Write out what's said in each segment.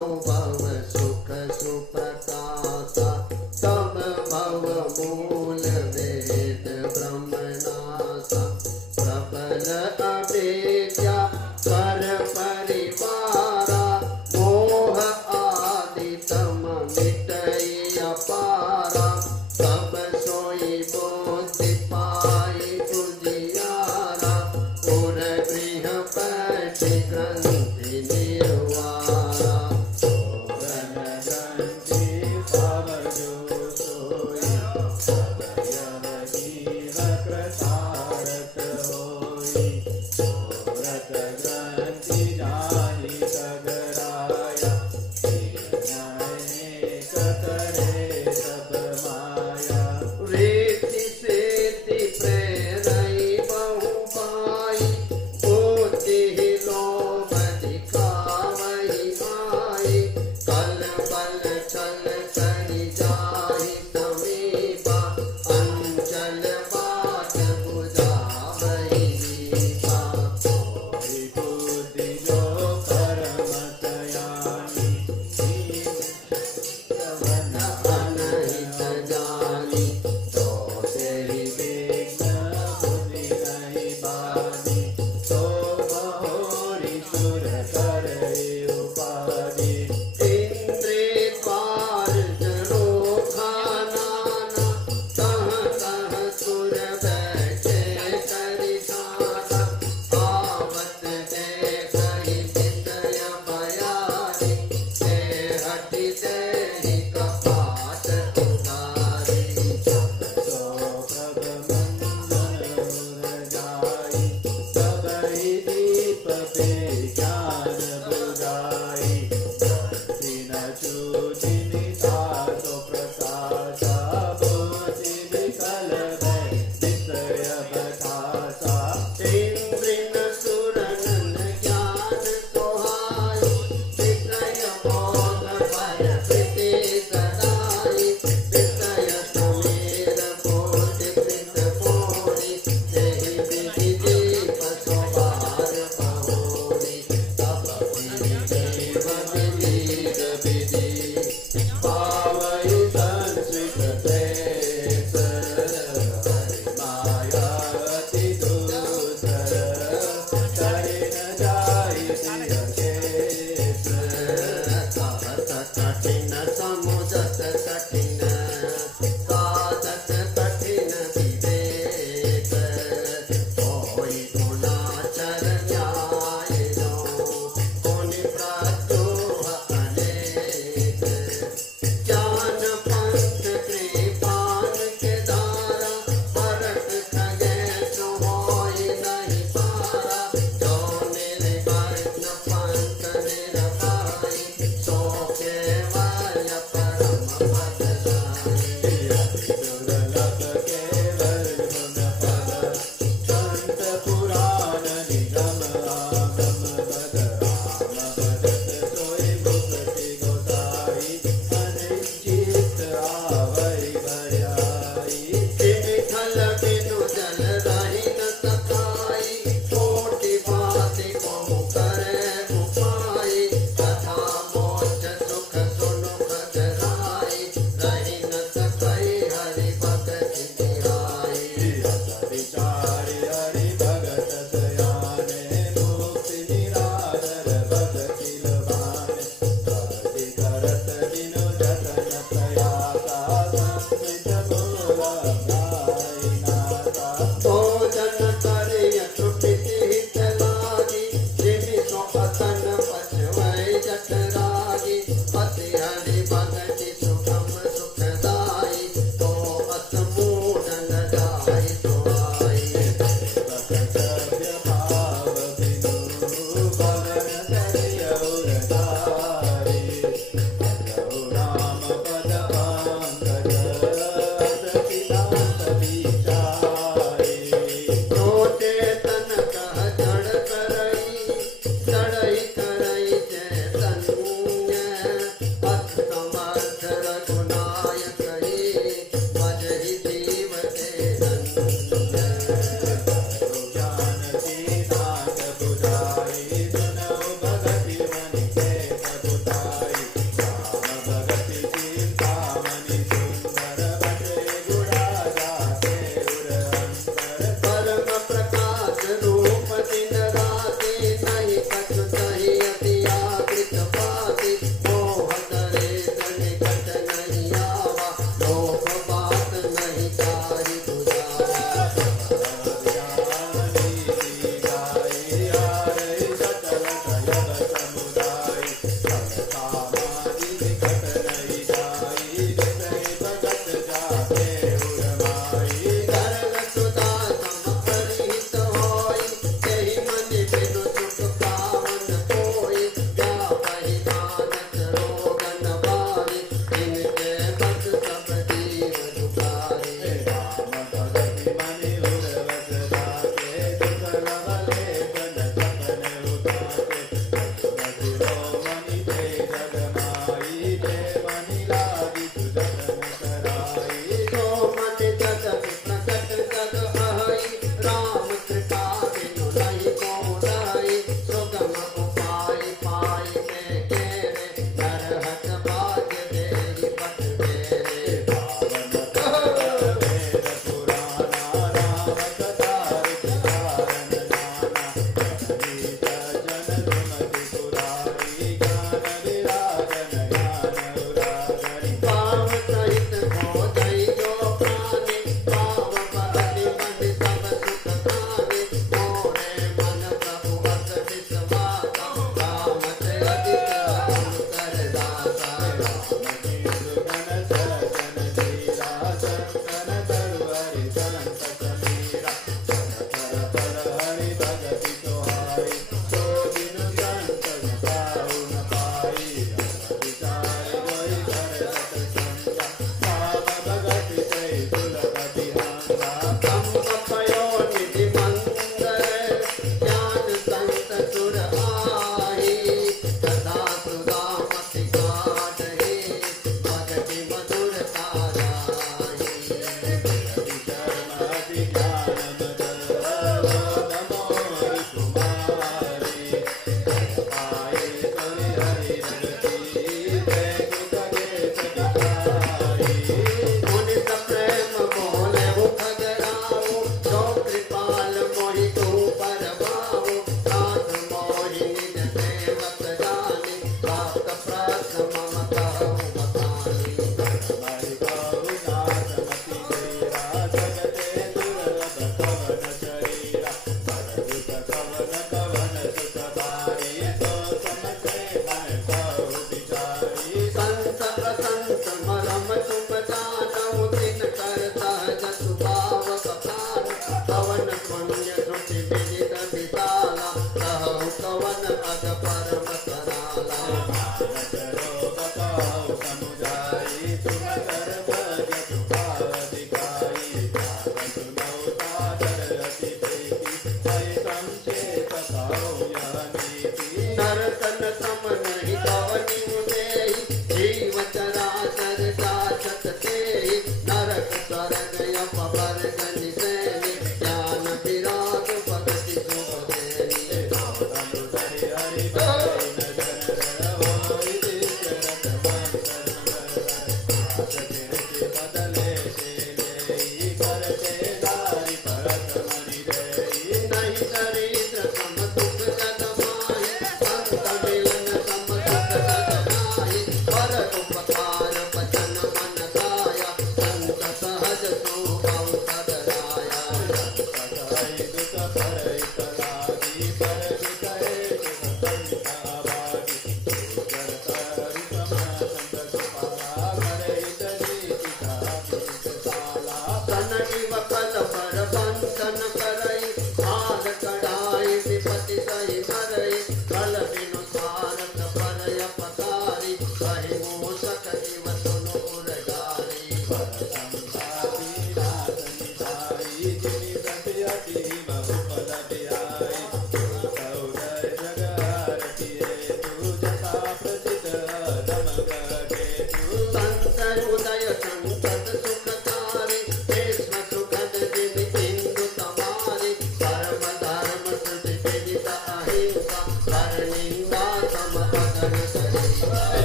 भव सुख सुप्रकाशा तब भव मूल वेद ब्रह्मनाशा प्रबल अविद्या कर परिवारा मोह आदि तम मिटई अपारा तब सोई बुद्धि पाई उजियारा उर गृह पैठ ग्रंथि निर्वारा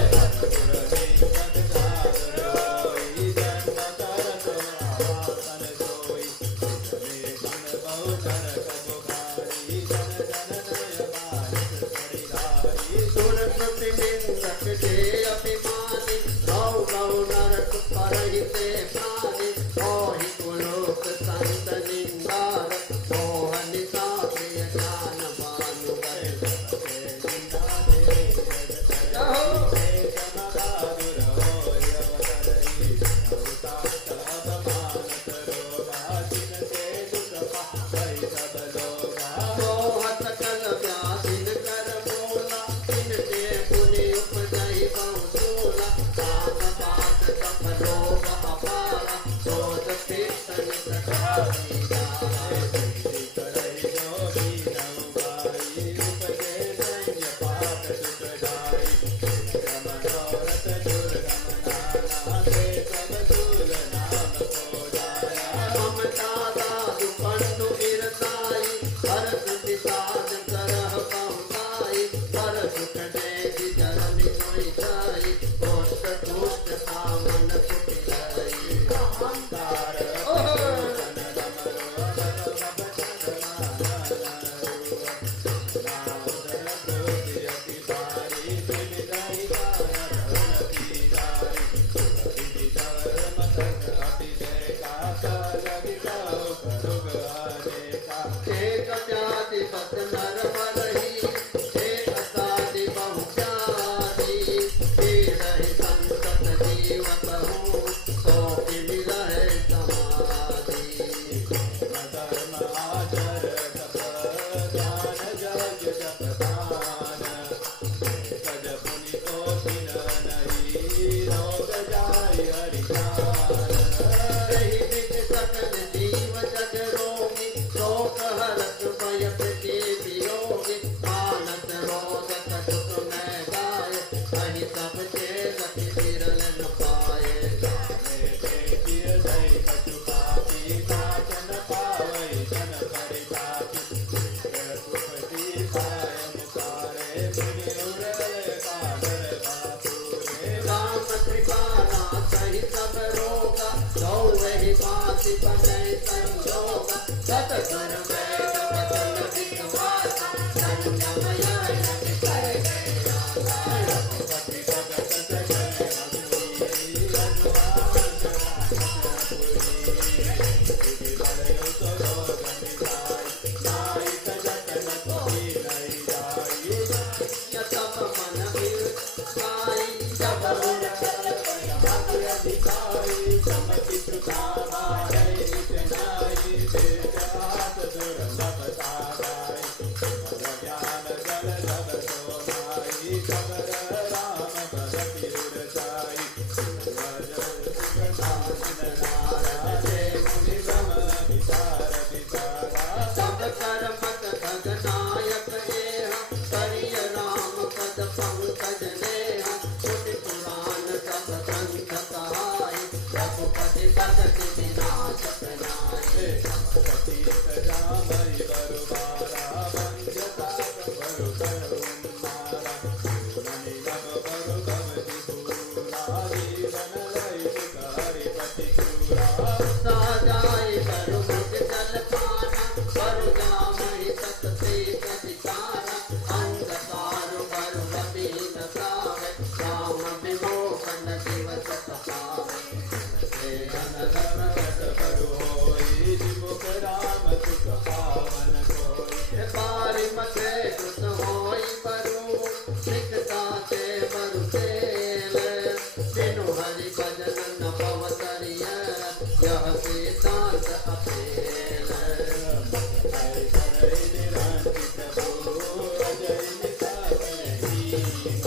Hare रहे संतत जीवत हूँ, तो कि मिलहे समाधि। धर्म आचर तप ध्यान जग जप दान, सज पुनि तो तिन नहीं रोग जाय हरि ज्ञान। रही विग सकल जीव जग रोगी, शोक हरत भय प्रति वियोगी। मानस रोदक दुख मैं गाय, कहीं सब चेलक विरल न पाए। जाने देखिय जय कछु पापी, नाचन पावै जन परितापी। सुख दीपाय मुखारे, मुनि उरल कानर बापुरे। राम कृपाना सही सब रोगा, जो वही पाति बने संजोग। सतगुर वैद वचन विश्वास, संयमय यज्ञ करे रघुपति भगत सजन रघुवीर, हनुमान चढ़ाई पुरपुरी। बलयो सुलोक निधाय, नायक जतन कोई नहीं जाई। तब मन मिल साई, जब उर भाग्य अधिकारी, चमकी सुधामा है नित्य नाई। तेज हाथ दुर्लभ साधाई, ज्ञान जल जब सोनाई। खबर राम भगति उर जाई, नाराजे मुनि ब्रह्म विचार विचारा। सब कर्मत भगनायक एह, करिय राम पद पंकज नेह। पुनि पुराण सब ग्रंथ कहाई, रघुपति भगत विनाशक नाहि। सतीत जामहि बरुबारा, वंद्यता बरु करुणारा। मुनि नभ बरु भवति पूरा, जीवन लय सुख हरिपति चूरा। साजाई बरु मुख जल पाना, बरु जामहि तत सीत विचारा। अंग सारु बरु रबीन गावे, राम विमोहन दिवस पावे। हे अनलम धर्मवत बरु होई, जिमुख राम सुख पावन कोई। पारि मते कृत होई बरु, सिकता ते बरु तेल। बिनु हरि भजन न पव तरिय, यह सिद्धांत अपेल। करई निरंकित भू, अजय निशाचर हीन।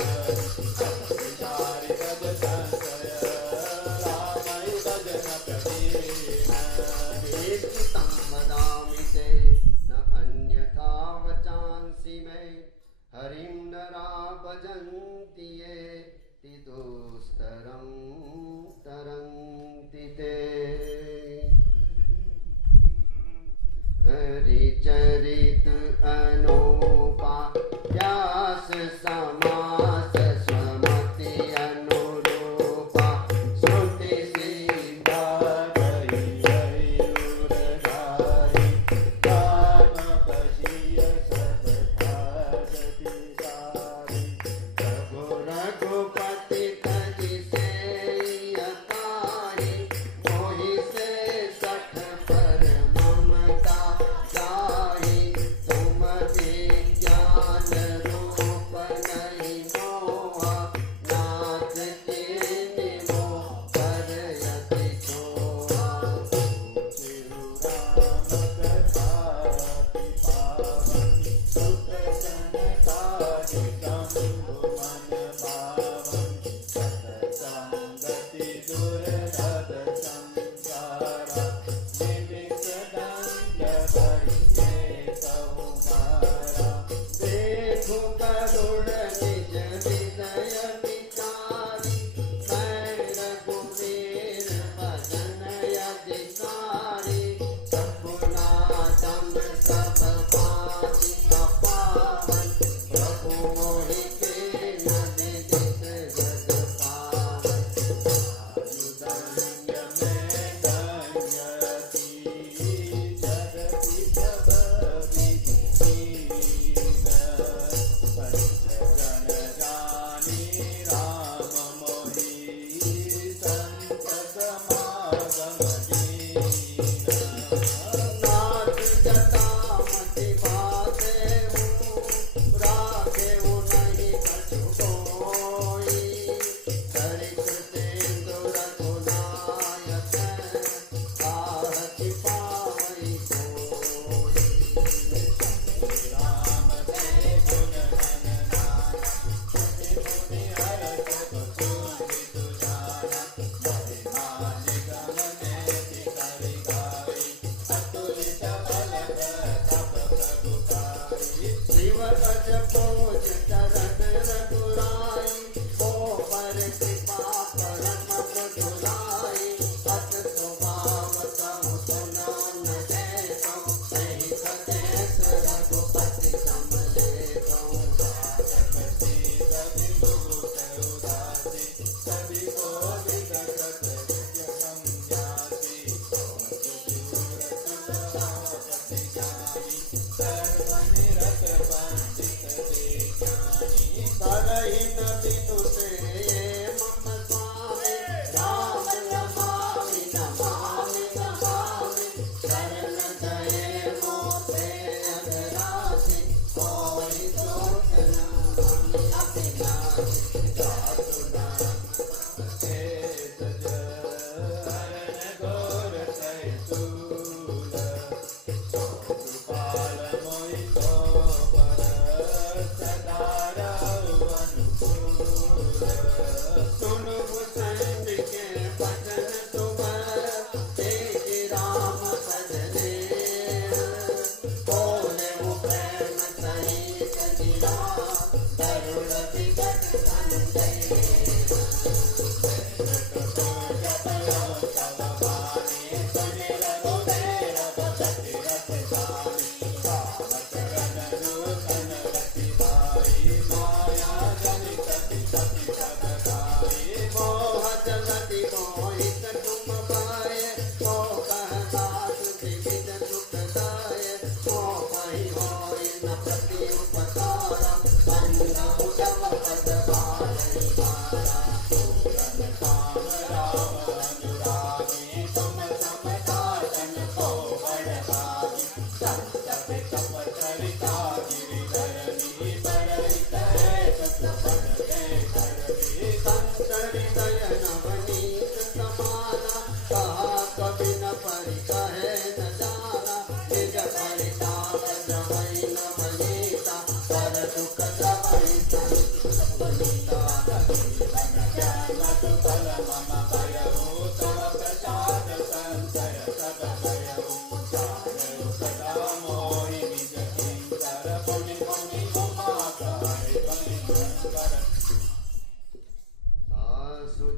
विचारि तज संशय, रामहि भजन प्रवीण। कीर्तितं वदामि ते, न अन्यथा वचांसि मे। हरिं नरा भजन्ति ये, तिदुस्तरं तरन्ति ते। हरिचरित अनूपा, व्यास समास स्वमति अनुरूपा। श्रुति सिद्ध गई गई उर गाई, राम बसिय सब भागति सारी। प्रभु रघुपति तजि सेयताहि, मोहि से सठ पर ममता जाहि। तुम दीन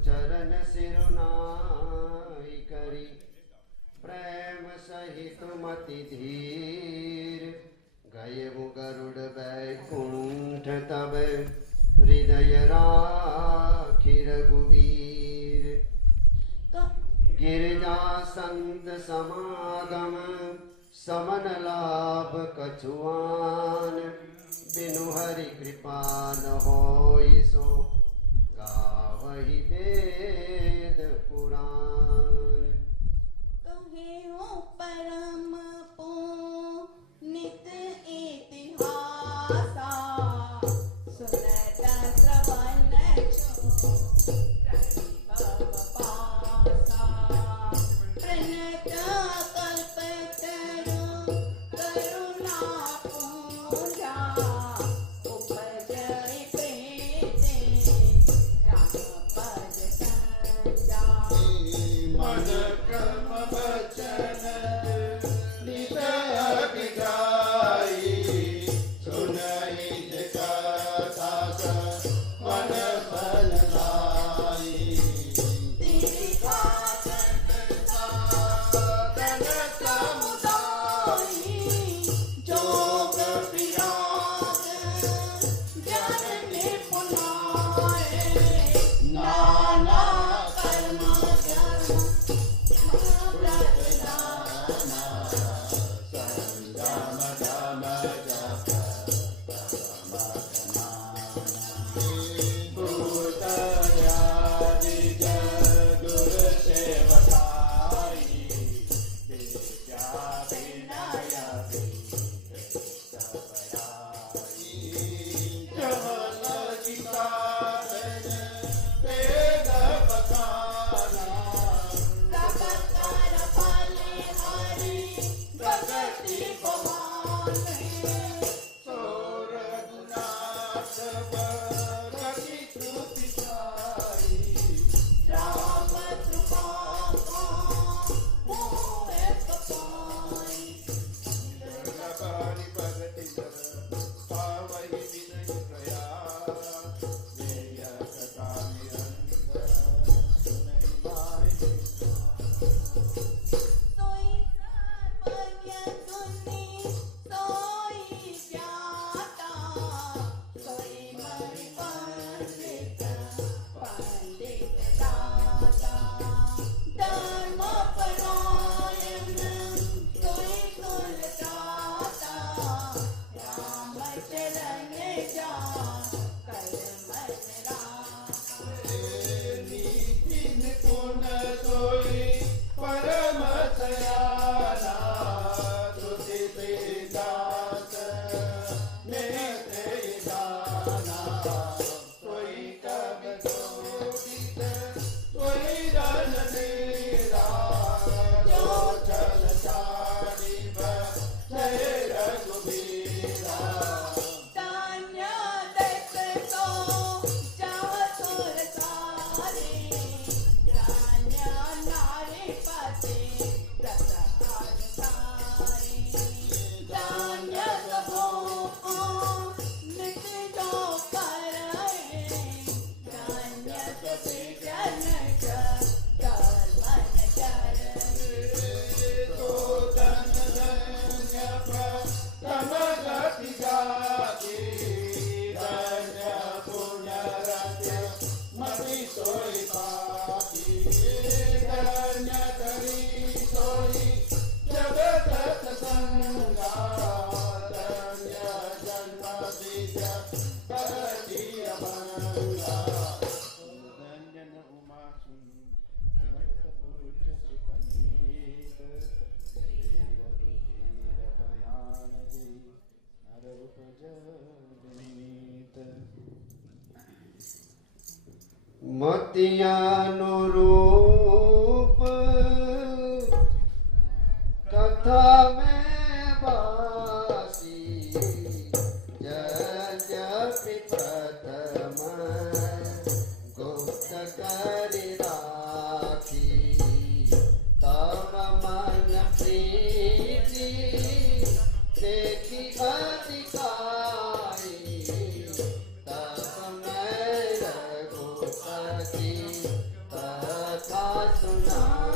चरण सिरुनाई करी प्रेम सहित मति धीर गए गरुड़ बैकुंठ तब हृदय राखी रघुबीर गिरजा संत समागम समन लाभ कछुआन बिनु हरि कृपा न होई सो गावहि वेद पुराण कहे हो परम पुनीत इतिहासा सुनत श्रवण छो रवि भव पासा प्रणत कल्पतरु करुणा पूजा उपजय प्रीति राम पद संजा मन कर्म वचन नित अभिगाई सुनहि जगता मन फल लाई दीर्घा साधन समुदायी जोग विराग जन निपुणाए नाना कर्म धर्म प्रदाना राम राम जप भूतयादि जगुर सेवकाई विद्या विनय जमन गीतावन वेद बखाना प्रकटर फले हरि प्रगति पवाने सोर गुनाथ बरकि स्तुति साई राम कृपा मोहे कपाई दुर्लभानि भगति जन पावहि विनय प्रयास वेय कथा निरंतर सुनहि माहि सोई सर्वज्ञ गुणी सोई ज्ञाता सोई मणि पंडित पंडित दाता धर्म परायण सोई कुल दाता राम चरण जा कर मन राखा नीति निपुण सोई परम सयाना तुति दास नेते दाना सोई कब जोगित सोई रन नीरा जो चल सारी जय रघुबीरा धान्य देख तो चातुर सारे धान्य नारी पति व्रत अनुसारी धान्य सबो नित जो करे धान्य सभी जन कर मन चरे तो धन धन्य प्रथम गति जाति धन्य पुण्य रत्य मति सोई पाती धन्य करी सोई जगत संगा धन्य जन्म बीज करती अभंगा धन्य मोतियानुरूप कथा में बासी यद्यपि प्रथम गुप्त करि राखी तब मन प्रीति देखी अधिकारी तब मैं रघुपति कथा सुनाई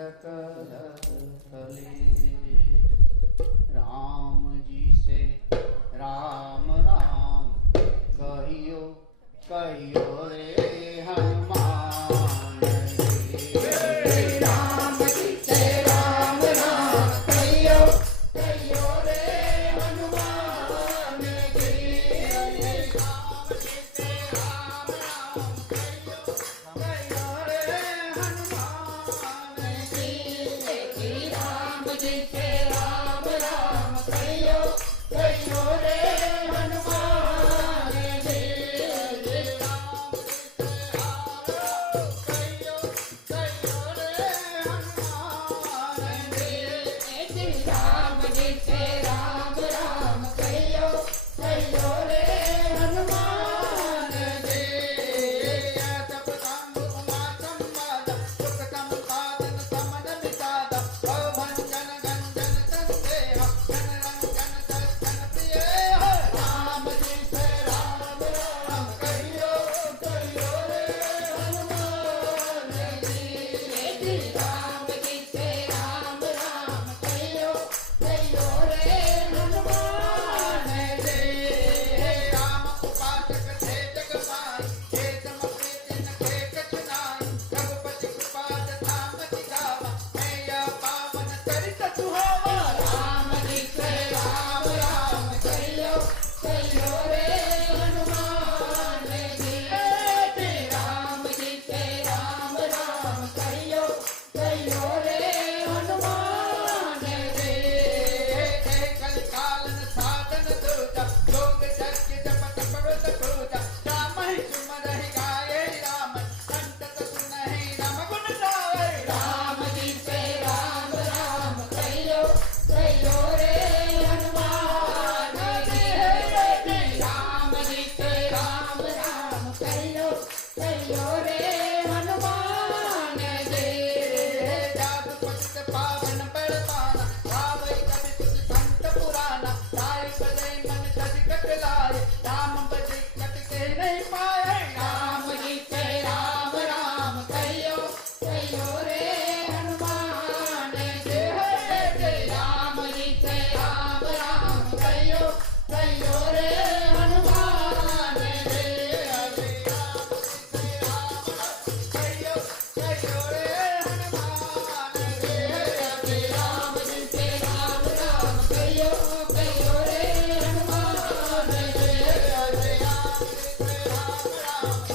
सकल कलेश। राम जी से राम राम कहियो कहियो रे हनुमान जी। राम जी से राम राम कहियो कहियो रे हनुमान जी। राम जी से राम राम कहियो कहियो रे हनुमान जी। राम जी से राम राम कहियो कहियो रे हनुमान जी। राम जी से राम राम कहियो कहियो रे हनुमान जी। सब संग उमा संवाद सुख संपादन समन विषाद भंजन गंजन संदेह जन रंजन दर्शन प्रिय। राम जी से राम राम कहियो कहियो रे हनुमान जी। राम जी से राम राम कहियो कहियो रे हनुमान जी। राम उपासक थे जग पाई हे सम प्रीति न थे कछ नाई। रघुपति कृपा धाम दिखावा मैं या पावन चरित सुहावा। राम जी से राम राम कहियो कहियो रे हनुमान जी। राम जी से राम राम कहियो कहियो रे हनुमान जी। कल कालन साधन दूजा लोग जग जपत पवत पूजा। राम ही सुमरहि गाये राम संतत सुनहि राम गुण गावे। राम जी से राम राम कहियो कहियो रे हनुमान जी। राम जी से राम राम कहियो कहियो रे हनुमान जी। जात पतित पावन बलवाना भावै कवि तुझ संत पुराना। ताय बजै मन तज कट लाए राम बजै कट के नहीं पाए। राम जी से राम राम कहियो कहियो रे हनुमान जी। राम जी से राम राम कहियो कहियो रे हनुमान जी। कहियो कहियो रे हनुमान जी। राम जी से राम राम कहियो कहियो रे हनुमान जी। राम जी से राम राम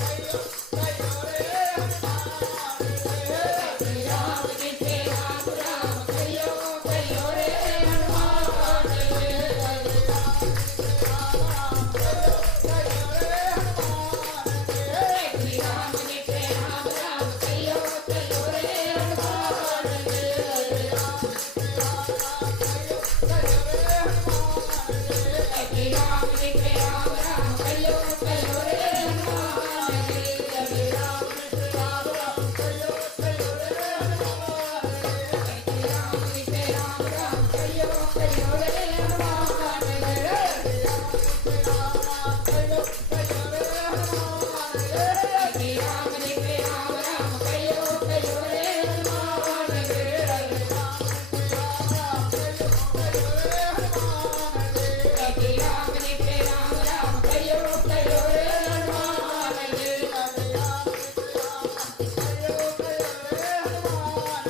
कहियो कहियो रे हनुमान जी। राम जी से राम राम कहियो कहियो रे हनुमान जी। राम जी से राम राम कहियो कहियो रे हनुमान जी। राम जी से राम राम कहियो कहियो रे हनुमान जी। राम जी से राम राम कहियो कहियो रे हनुमान जी। राम जी से राम राम कहियो कहियो रे हनुमान जी। राम कहियो कहियो रे हनुमान जी। राम जी से राम राम कहियो कहियो रे हनुमान जी। राम कहियो कहियो रे हनुमान जी। राम जी से राम राम कहियो कहियो रे हनुमान जी। राम कहियो कहियो रे हनुमान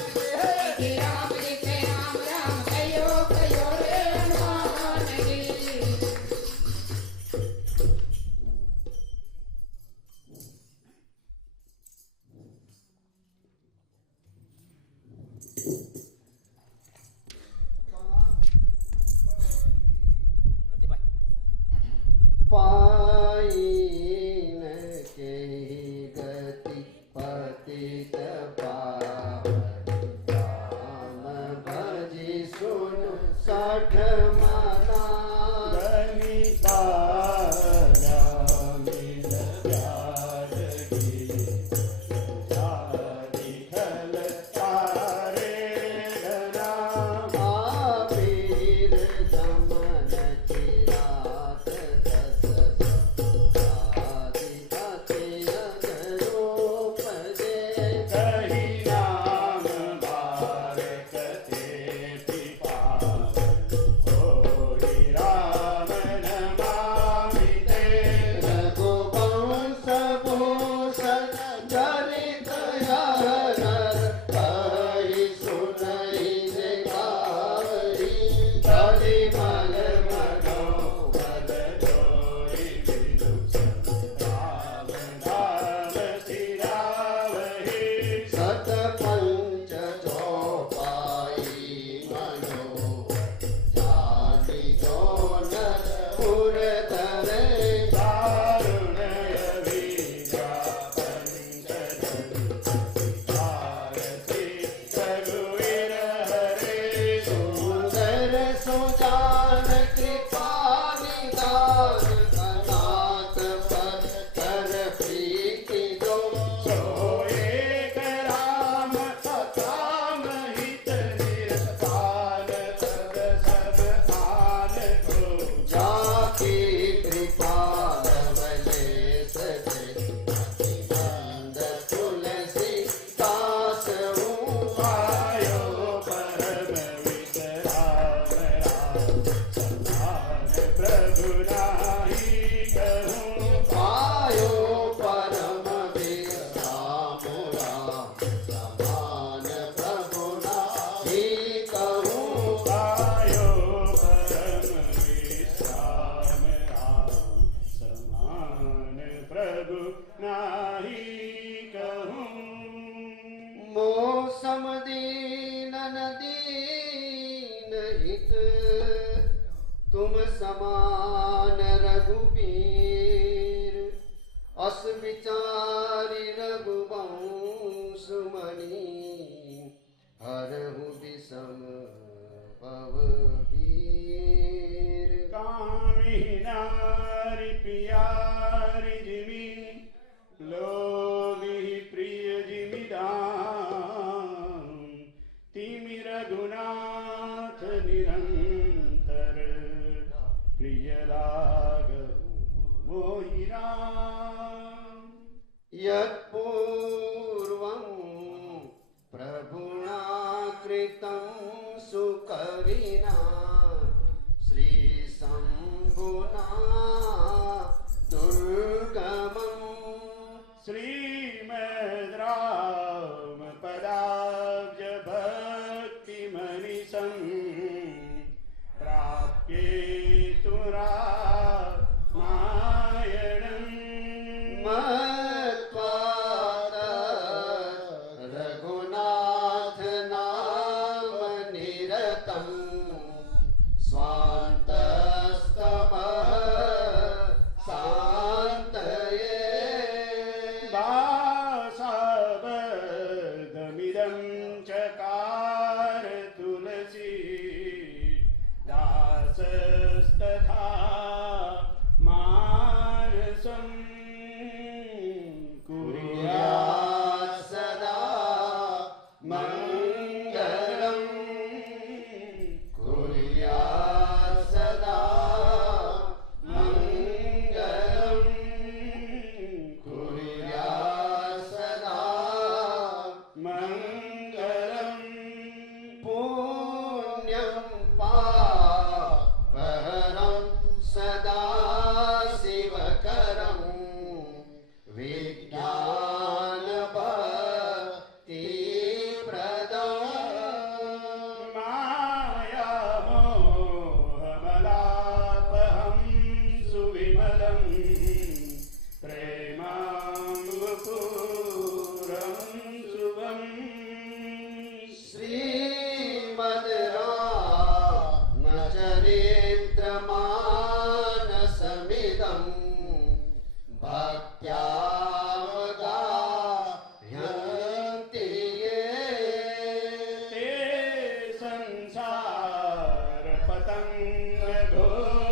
जी। राम जी से राम राम कहियो कहियो रे हनुमान जी। पाइन के गति पतित पावन। राम भजि सुन सठ मना। गलिता रामिल प्यार की सारी खल तारे राम। आबीर दमन चिरात दस आदि अति अगरो पदे। कही राम दीन हित तुम समान रघुबीर अस विचारी रघुवंश मणि हरहु विषम भवबीर कामी नारी प्यारी जिमी लोभी प्रिय जिमी दाम तिमि रघुनाथ निरंतर प्रिय लागहु मोहि राम यत्पूर्वं प्रभुना कृतं सुकविना श्रीशम्भुना दुर्गमम् श्रीमद् राम पदाब्ज भक्तिमनिशं प्राप्येतु रामायणम् मत्पाद रघुनाथ नाम निरतं स्वान्तस्तमः शान्तये वासावदमिदं चकार तुलसी दासस्तथा मानसं कुर्यात् सदा मङ्गलं कुर्यात् सदा मङ्गलं कुर्यात् सदा मङ्गलम् पुण्यं पापहरं सदा शिवकरं विज्ञानभक्तिप्रदम् मायामोहमलापहं सुविमलं प्रेमाम्बुपूरं शुभम् श्रीमद् रामचरित्रमानसमिदं भक्त्यावगाह्यन्ति ये ते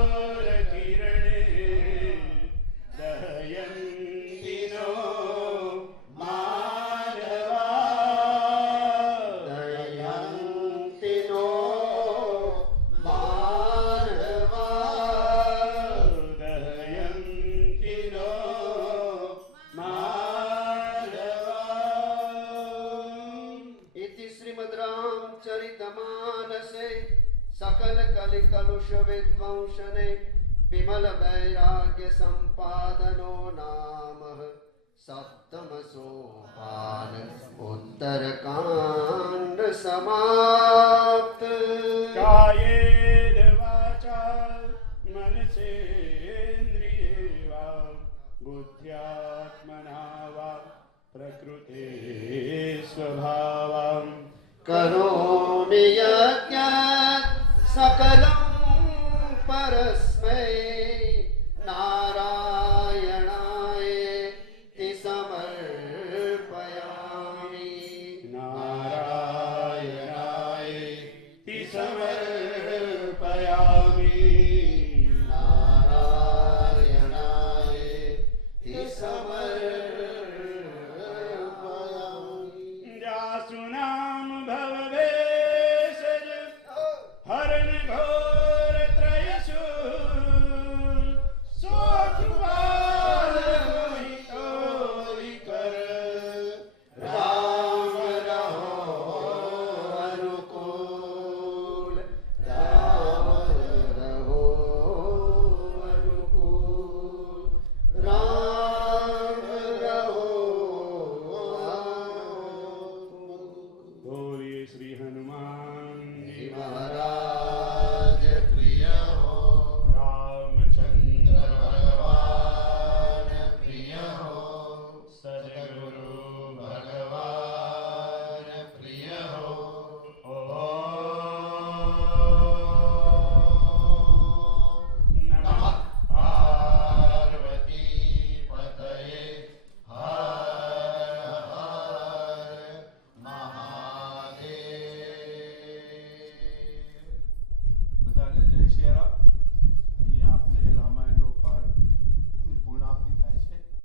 संसारपतङ्गघोरकिरणे दहयन्ति नो मानवा दयन्ति नो मानवा दहयन्ति नो मानवा इति श्रीमद् रामचरितमानसे सकल कलिकलुष विध्वंसने विमल वैराग्य संपादनो नाम सप्तम सोपान उत्तरकांड समाप्त कायेन वाचा मनसेन्द्रिये वा बुद्ध्यात्मना वा प्रकृते स्वभावम् करोमि यज्ञात् सकलं परस्मै नारायणायेति समर्पयामि नारायणायेति समर्पयामि नारायणायेति समर्पयामि जासुनाम भवभेषज हरण घोर त्रयसु सोकृपाल मोहितो विकर राम रहो अनुकूल राम रहो अनुकूल राम रहो अनुकूल। बोलिए श्री हनुमान जी महाराज प्रिय हो रामचंद्र भगवान प्रिय हो सदगुरु भगवान प्रिय हो चेहरा